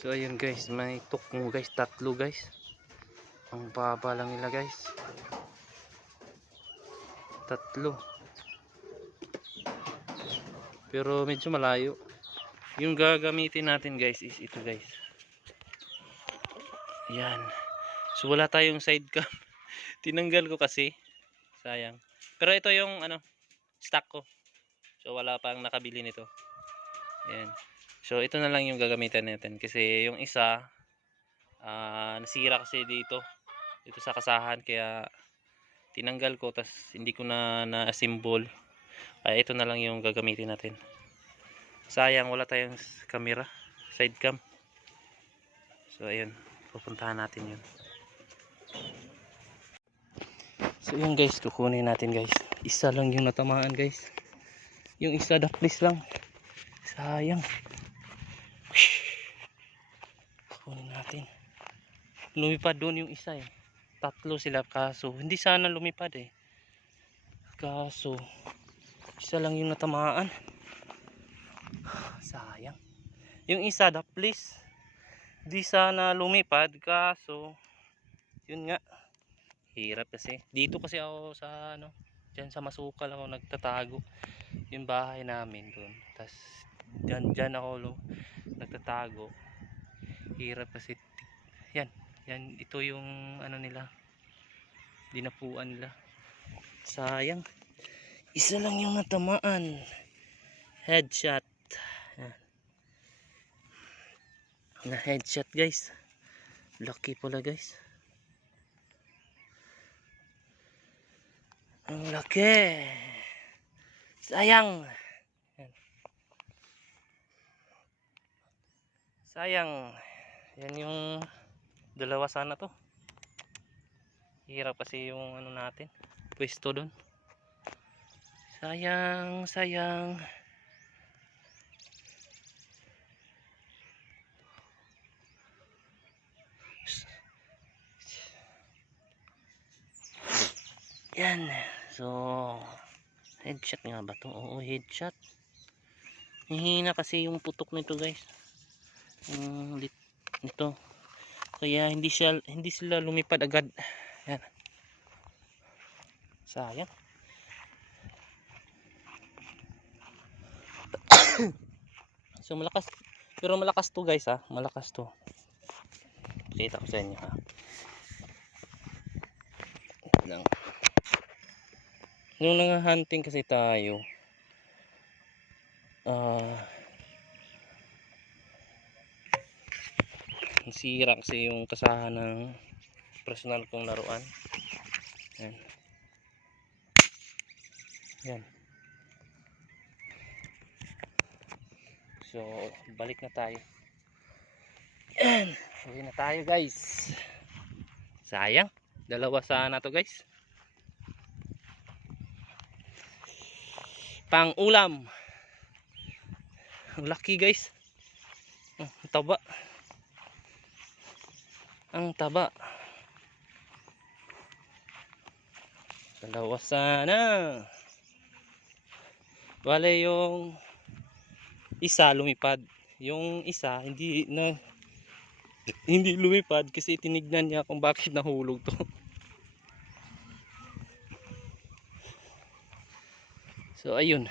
So ayun guys, may tukmo guys, tatlo guys. Ang baba lang nila guys. Tatlo. Pero medyo malayo. Yung gagamitin natin guys is ito guys. Yan. So wala tayong side cam. Tinanggal ko kasi. Sayang. Pero ito yung ano, stock ko. So wala pang nakabili nito. Ayan. So ito na lang yung gagamitan natin kasi yung isa ah, nasira kasi dito dito sa kasahan kaya tinanggal ko tas hindi ko na na-assemble. Kaya ito na lang yung gagamitin natin. Sayang wala tayong camera, side cam. So ayun, pupuntahan natin yun. So yun guys, kukunin natin guys. Isa lang yung natamaan guys. Yung isa daklis lang. Sayang. Natin. Lumipad doon yung isa eh. Tatlo sila kaso. Hindi sana lumipad eh. Kaso. Isa lang yung natamaan. Sayang. Yung isa daklis. Di sana lumipad kaso. Yun nga. Hirap kasi. Dito kasi ako sa ano. Diyan sa masukal ako nagtatago yung bahay namin doon. Tapos dyan, dyan ako lo, nagtatago. Hirap kasi. Yan, yan ito yung ano nila. Dinapuan nila. Sayang. Isa lang yung natamaan. Headshot. Yan. Na headshot guys. Lucky pala guys. Ang laki. Sayang. Yan. Sayang. Yan yung dalawa sana to. Hirap kasi yung ano natin. Pwesto doon. Sayang, sayang. Yan. So, headshot nga ba to? Oo, headshot. Hihina kasi yung putok nito, guys. Yung lit nito. Kaya hindi siya hindi sila lumipad agad. Yan. Sayang. so malakas pero malakas to guys ha malakas to kita ko sa inyo ha Wait lang nung nanghahunting kasi tayo ah nasira kasi yung kasahan ng personal kong laruan. Yan yan so balik na tayo. Yan uwi na tayo guys. Sayang. Dalawa sana to guys. Pang ulam ang laki guys. Ang taba ang taba. Dalawa sana. Wala yung isa lumipad. Yung isa hindi na hindi lumipad kasi tinignan niya kung bakit nahulog to. So ayun